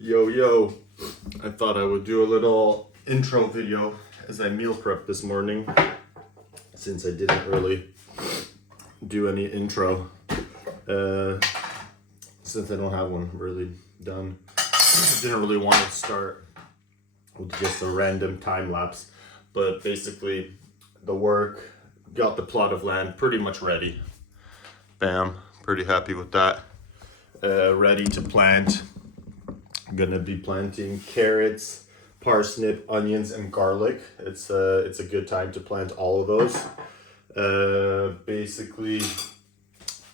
Yo, yo, I thought I would do a little intro video as I meal prep this morning since I didn't really do any intro since I don't have one really done. I didn't really want to start with just a random time lapse, but basically the work got the plot of land pretty much ready. Bam, pretty happy with that. Ready to plant. I'm gonna be planting carrots, parsnip, onions, and garlic. It's a good time to plant all of those. Basically,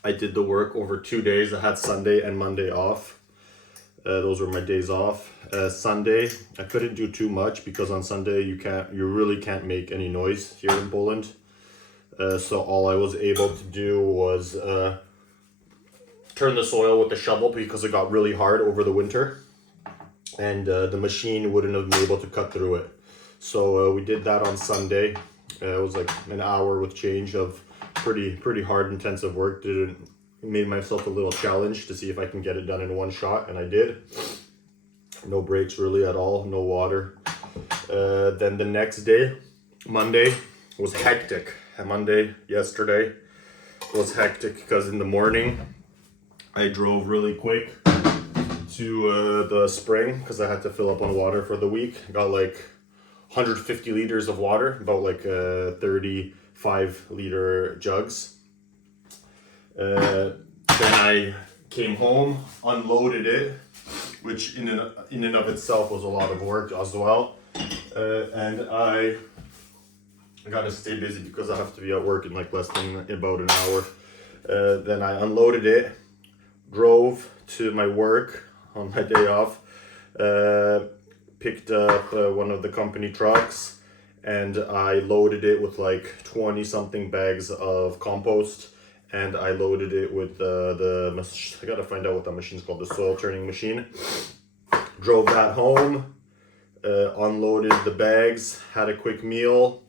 I did the work over 2 days. I had Sunday and Monday off. Those were my days off. Sunday, I couldn't do too much because on Sunday you really can't make any noise here in Poland. So all I was able to do was turn the soil with the shovel because it got really hard over the winter. And the machine wouldn't have been able to cut through it. So we did that on Sunday. It was like an hour with change of pretty hard, intensive work. Made myself a little challenge to see if I can get it done in one shot, and I did. No breaks really at all, no water. Then the next day, Monday, was hectic. Monday, yesterday, was hectic because in the morning, I drove really quick to the spring because I had to fill up on water for the week. Got like 150 liters of water, about like 35 liter jugs. Then I came home, unloaded it, which in and of itself was a lot of work as well. And I gotta stay busy because I have to be at work in like less than about an hour. Then I unloaded it, drove to my work on my day off, picked up one of the company trucks, and I loaded it with like 20 something bags of compost, and I loaded it with I gotta find out what that machine's called, the soil turning machine. Drove that home, unloaded the bags, had a quick meal,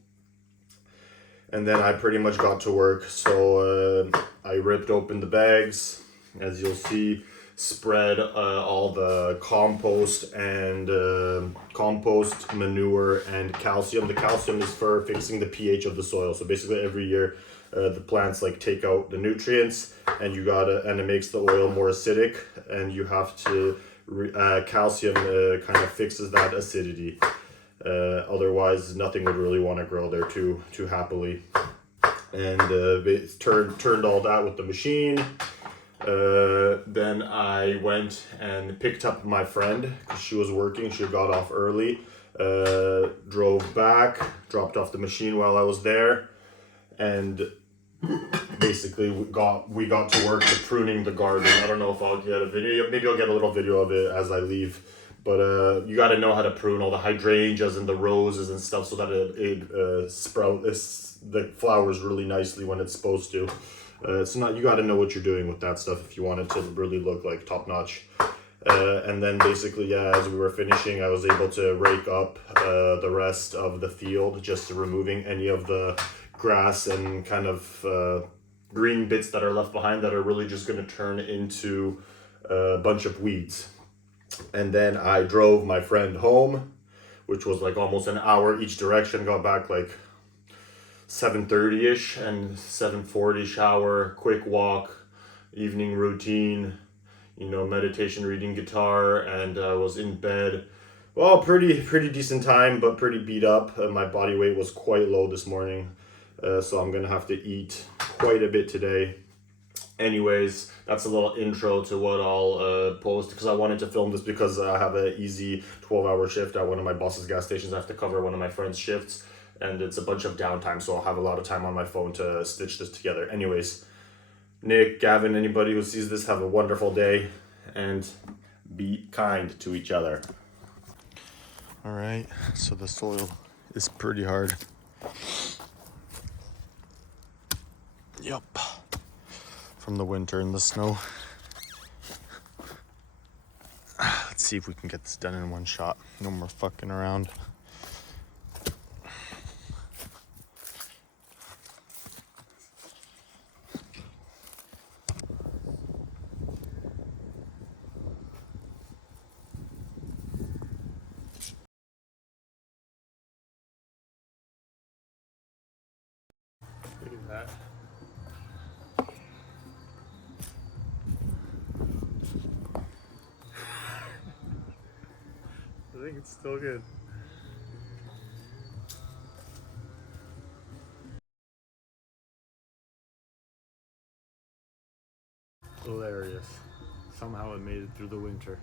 and then I pretty much got to work. So I ripped open the bags, as you'll see, spread all the compost, manure, and calcium. The calcium is for fixing the pH of the soil. So basically every year the plants like take out the nutrients, and it makes the oil more acidic, and you have to calcium kind of fixes that acidity. Otherwise nothing would really want to grow there too happily. And turned all that with the machine. Then I went and picked up my friend because she was working. She got off early. Drove back, dropped off the machine while I was there, and basically we got to work to pruning the garden. I don't know if I'll get a video. Maybe I'll get a little video of it as I leave. But you got to know how to prune all the hydrangeas and the roses and stuff so that the flowers really nicely when it's supposed to. You got to know what you're doing with that stuff if you want it to really look like top notch. And then basically, as we were finishing, I was able to rake up the rest of the field, just removing any of the grass and kind of green bits that are left behind that are really just going to turn into a bunch of weeds. And then I drove my friend home, which was like almost an hour each direction. Got back like 7:30ish, and 7:40 shower, quick walk, evening routine, meditation, reading guitar, and was in bed. Well, pretty decent time, but pretty beat up. My body weight was quite low this morning, so I'm gonna have to eat quite a bit today. Anyways, that's a little intro to what I'll post, because I wanted to film this because I have an easy 12-hour shift at one of my boss's gas stations. I have to cover one of my friend's shifts, and it's a bunch of downtime, so I'll have a lot of time on my phone to stitch this together. Anyways, Nick, Gavin, anybody who sees this, have a wonderful day, and be kind to each other. All right, so the soil is pretty hard. Yup. From the winter and the snow. Let's see if we can get this done in one shot. No more fucking around. that. I think it's still good. Hilarious. Somehow it made it through the winter.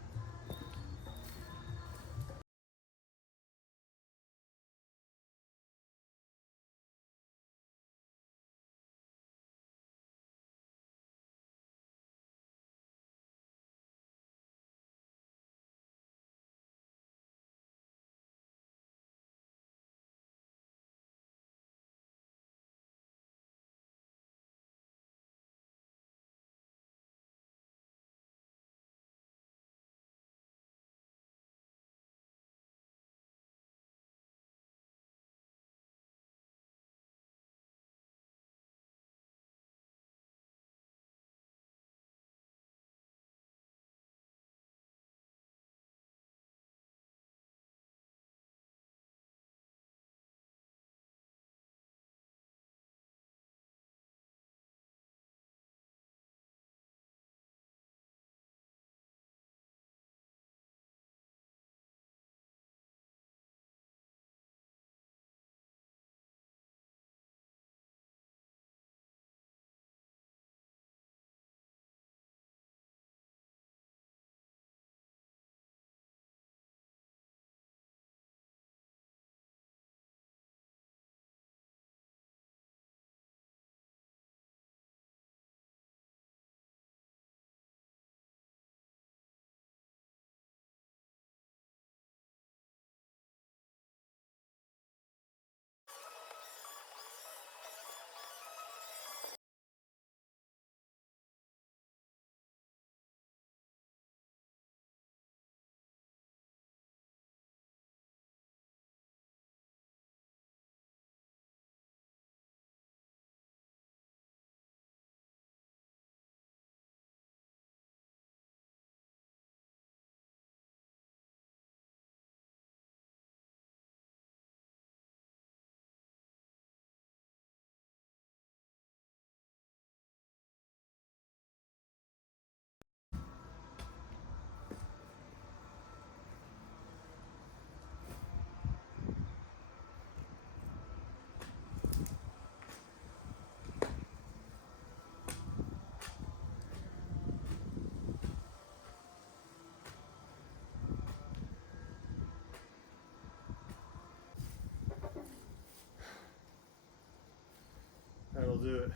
That'll do it.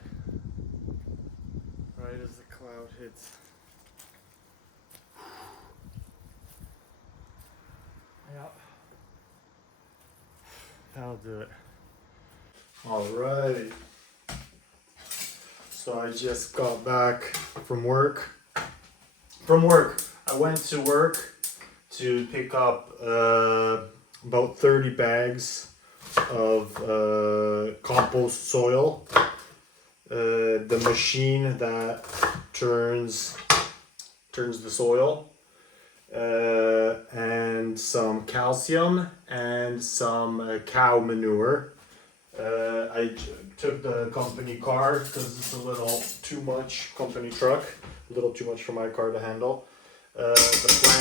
Right as the cloud hits. Yep. That'll do it. All right. So I just got back from work. I went to work to pick up about 30 bags of compost soil. The machine that turns the soil, and some calcium and some cow manure. I took the company car because it's a little too much, company truck, a little too much for my car to handle. The plan,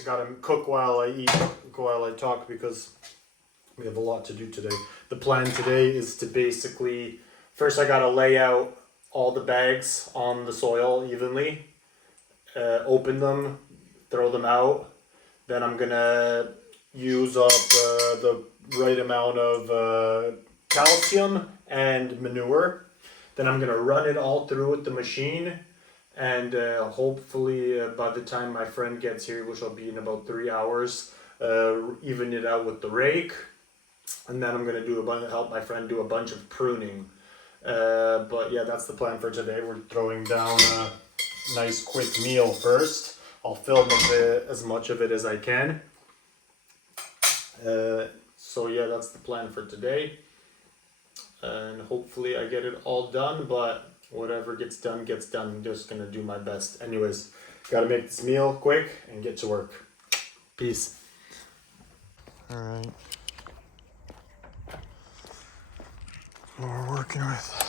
I gotta cook while I eat, while I talk, because we have a lot to do today. The plan today is to basically, first I gotta lay out all the bags on the soil evenly, open them, throw them out. Then I'm gonna use up the right amount of calcium and manure. Then I'm gonna run it all through with the machine, and hopefully by the time my friend gets here, which will be in about 3 hours, even it out with the rake. And then I'm gonna help my friend do a bunch of pruning. But yeah, that's the plan for today. We're throwing down a nice quick meal first. I'll film as much of it as I can. So yeah, that's the plan for today. And hopefully I get it all done, but whatever gets done, gets done. I'm just gonna do my best. Anyways, gotta make this meal quick and get to work. Peace. All right. what we're working with.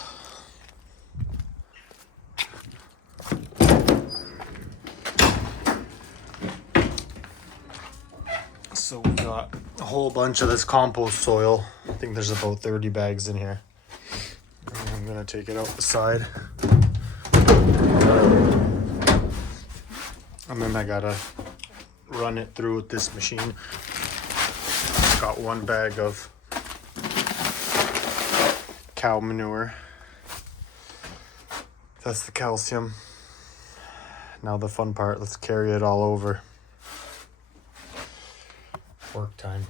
So we got a whole bunch of this compost soil. I think there's about 30 bags in here. I'm gonna take it out the side. And then I gotta run it through with this machine. Got 1 bag of cow manure. That's the calcium. Now the fun part, let's carry it all over. Work time.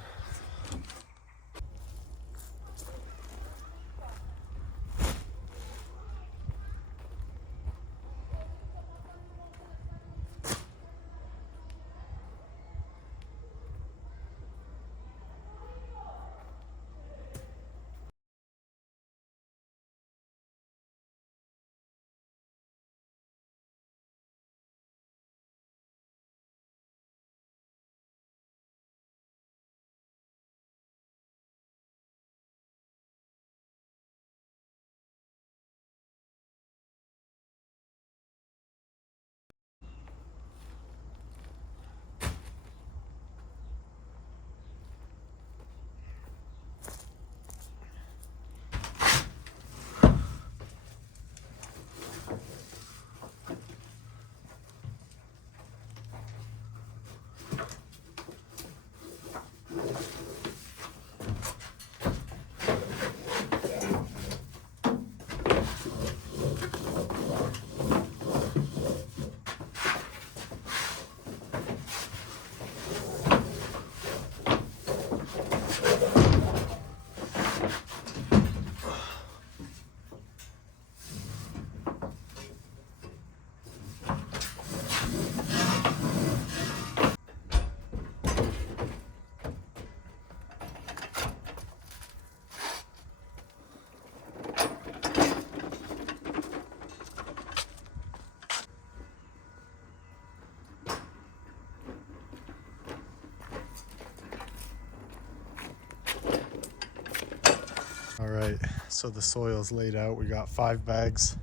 All right, so the soil's laid out. We got 5 bags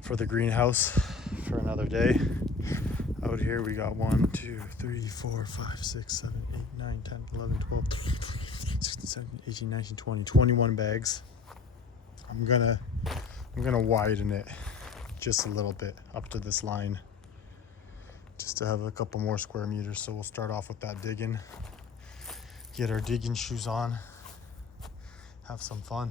for the greenhouse for another day. Out here we got 1, 2, 3, 4, 5, 6, 7, 8, 9, 10, 11, 12, 16, 17, 18, 19, 20, 21 bags. I'm gonna widen it just a little bit up to this line just to have a couple more square meters. So we'll start off with that digging, get our digging shoes on, have some fun.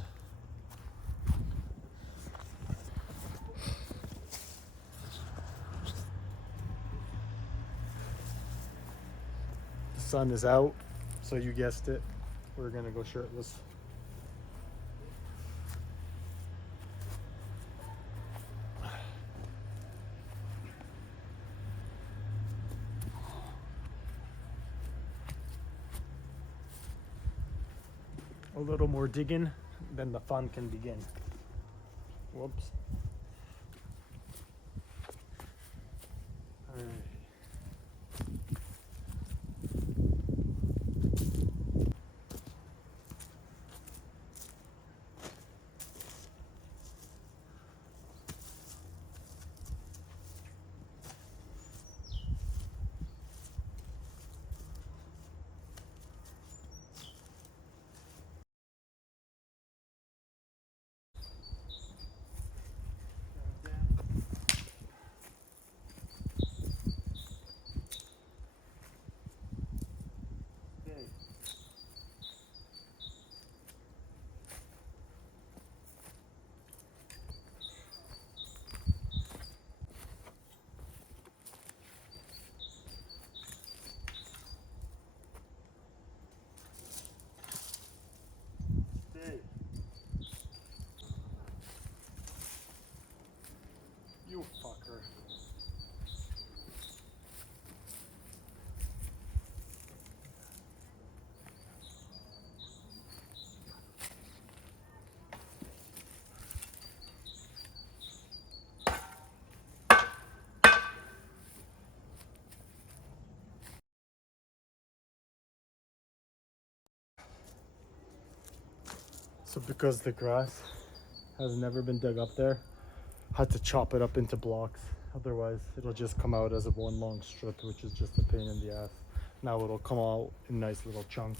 The sun is out, so you guessed it, we're gonna go shirtless. A little more digging, then the fun can begin. Whoops. All right. So because the grass has never been dug up there, I had to chop it up into blocks. Otherwise, it'll just come out as a one long strip, which is just a pain in the ass. Now it'll come out in nice little chunks.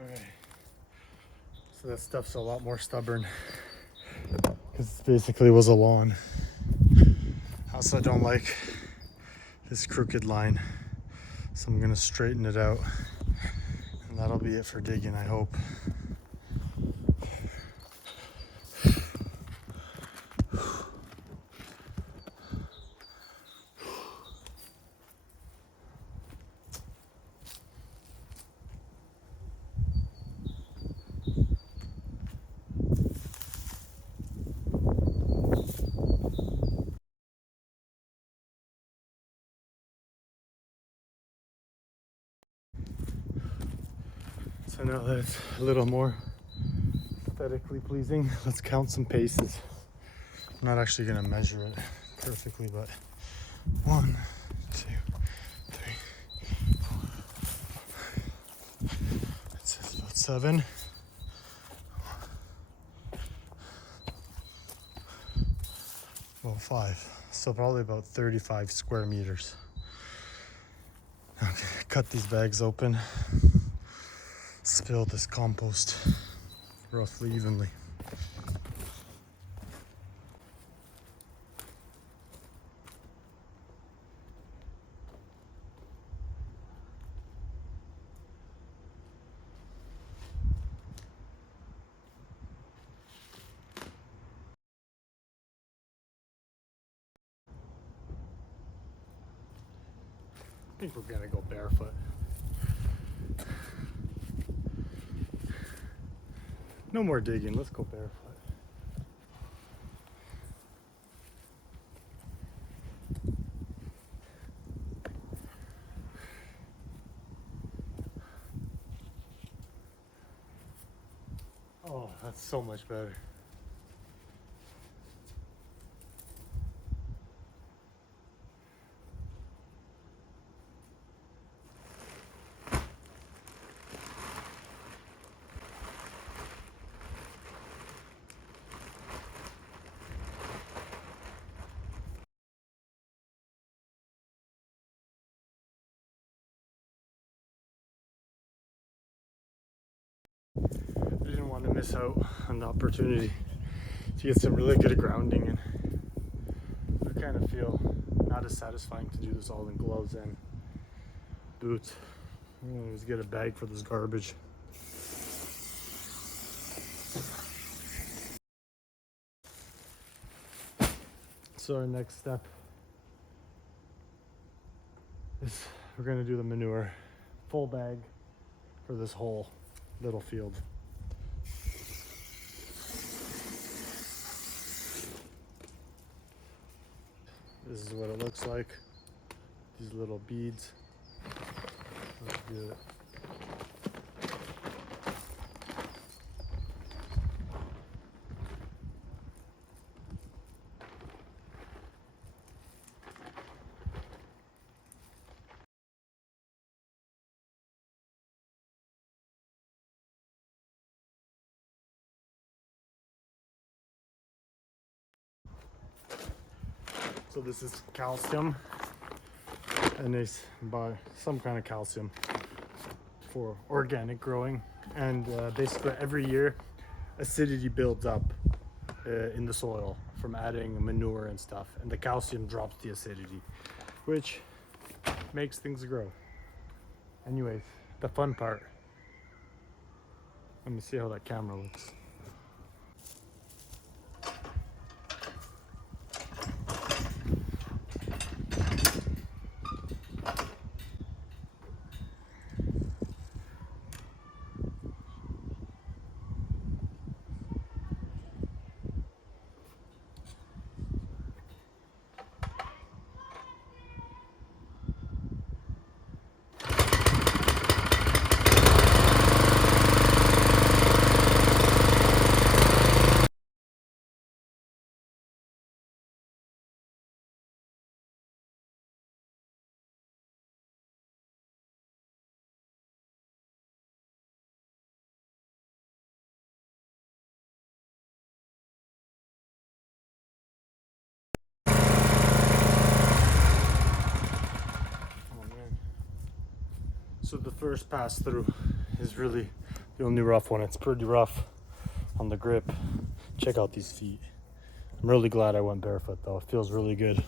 Alright, so that stuff's a lot more stubborn because it basically was a lawn. Also, I don't like this crooked line, so I'm gonna straighten it out, and that'll be it for digging, I hope. So now that it's a little more aesthetically pleasing, let's count some paces. I'm not actually gonna measure it perfectly, but 1, 2, 3, 4. It says about 7. Well, 5. So probably about 35 square meters. Okay, cut these bags open. Spill this compost roughly evenly. I think we're gonna go barefoot. No more digging, let's go barefoot. Oh, that's so much better. I didn't want to miss out on the opportunity to get some really good grounding in. I kind of feel not as satisfying to do this all in gloves and boots. Let's get a bag for this garbage. So our next step is we're gonna do the manure, full bag for this whole little field. This is what it looks like. These little beads. Let's do it. So this is calcium, and they buy some kind of calcium for organic growing, and basically every year acidity builds up in the soil from adding manure and stuff, and the calcium drops the acidity, which makes things grow. Anyways, the fun part. Let me see how that camera looks. So the first pass through is really the only rough one. It's pretty rough on the grip. Check out these feet. I'm really glad I went barefoot though. It feels really good.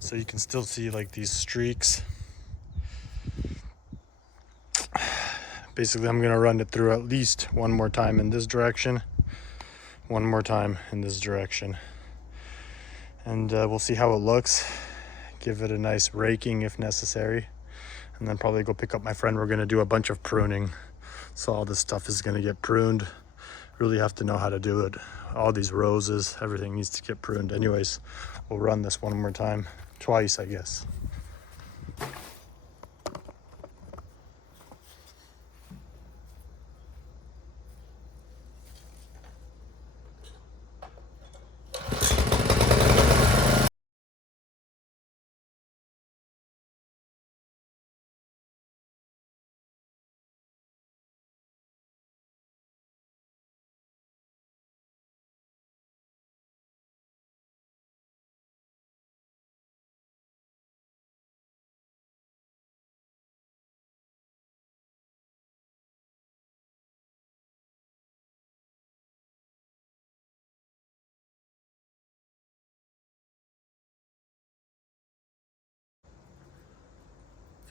So you can still see like these streaks. Basically, I'm gonna run it through at least one more time in this direction, one more time in this direction. And we'll see how it looks. Give it a nice raking if necessary. And then probably go pick up my friend. We're gonna do a bunch of pruning. So all this stuff is gonna get pruned. Really have to know how to do it. All these roses, everything needs to get pruned. Anyways, we'll run this one more time, twice, I guess.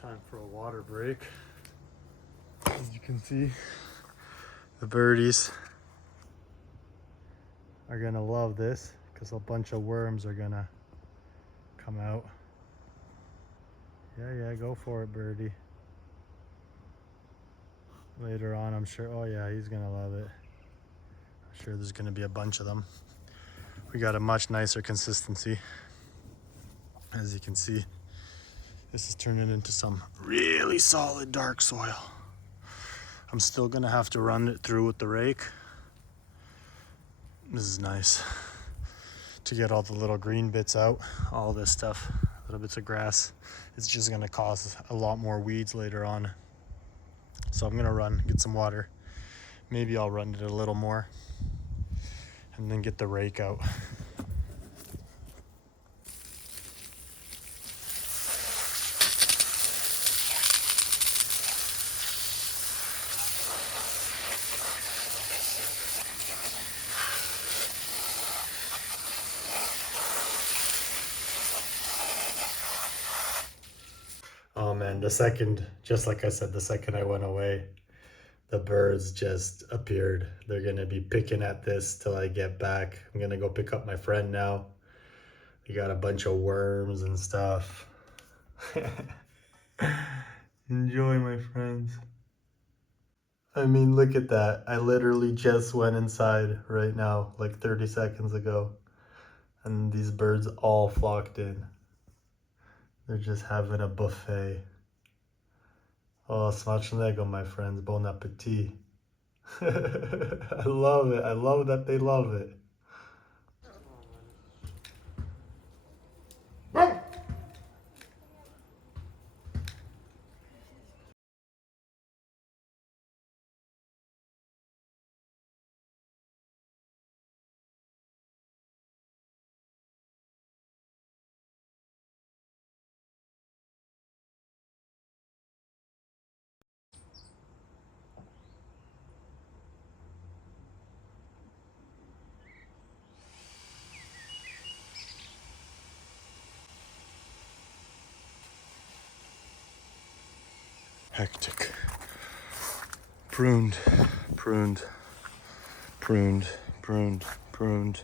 Time for a water break. As you can see, the birdies are gonna love this because a bunch of worms are gonna come out. Yeah, go for it, birdie. Later on, I'm sure, oh yeah, he's gonna love it. I'm sure there's gonna be a bunch of them. We got a much nicer consistency. As you can see, this is turning into some really solid dark soil. I'm still gonna have to run it through with the rake. This is nice to get all the little green bits out, all this stuff, little bits of grass. It's just gonna cause a lot more weeds later on. So I'm gonna run, get some water. Maybe I'll run it a little more and then get the rake out. Oh man, just like I said, the second I went away, the birds just appeared. They're gonna be picking at this till I get back. I'm gonna go pick up my friend now. We got a bunch of worms and stuff. Enjoy, my friends. I mean, look at that. I literally just went inside right now, like 30 seconds ago. And these birds all flocked in. They're just having a buffet. Oh, smacznego, my friends. Bon appetit. I love it. I love that they love it. Hectic. Pruned, pruned, pruned, pruned, pruned,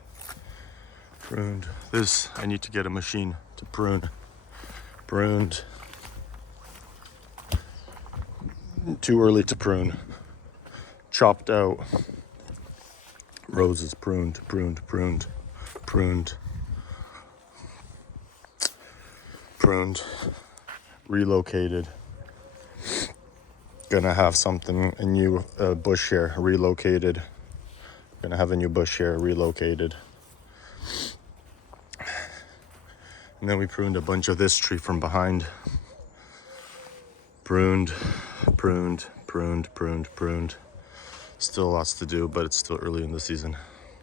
pruned. This, I need to get a machine to prune. Pruned. Too early to prune. Chopped out. Roses pruned, pruned, pruned, pruned, pruned, relocated. Gonna have something, a new bush here, relocated. Gonna have a new bush here, relocated. And then we pruned a bunch of this tree from behind. Pruned, pruned, pruned, pruned, pruned. Still lots to do, but it's still early in the season.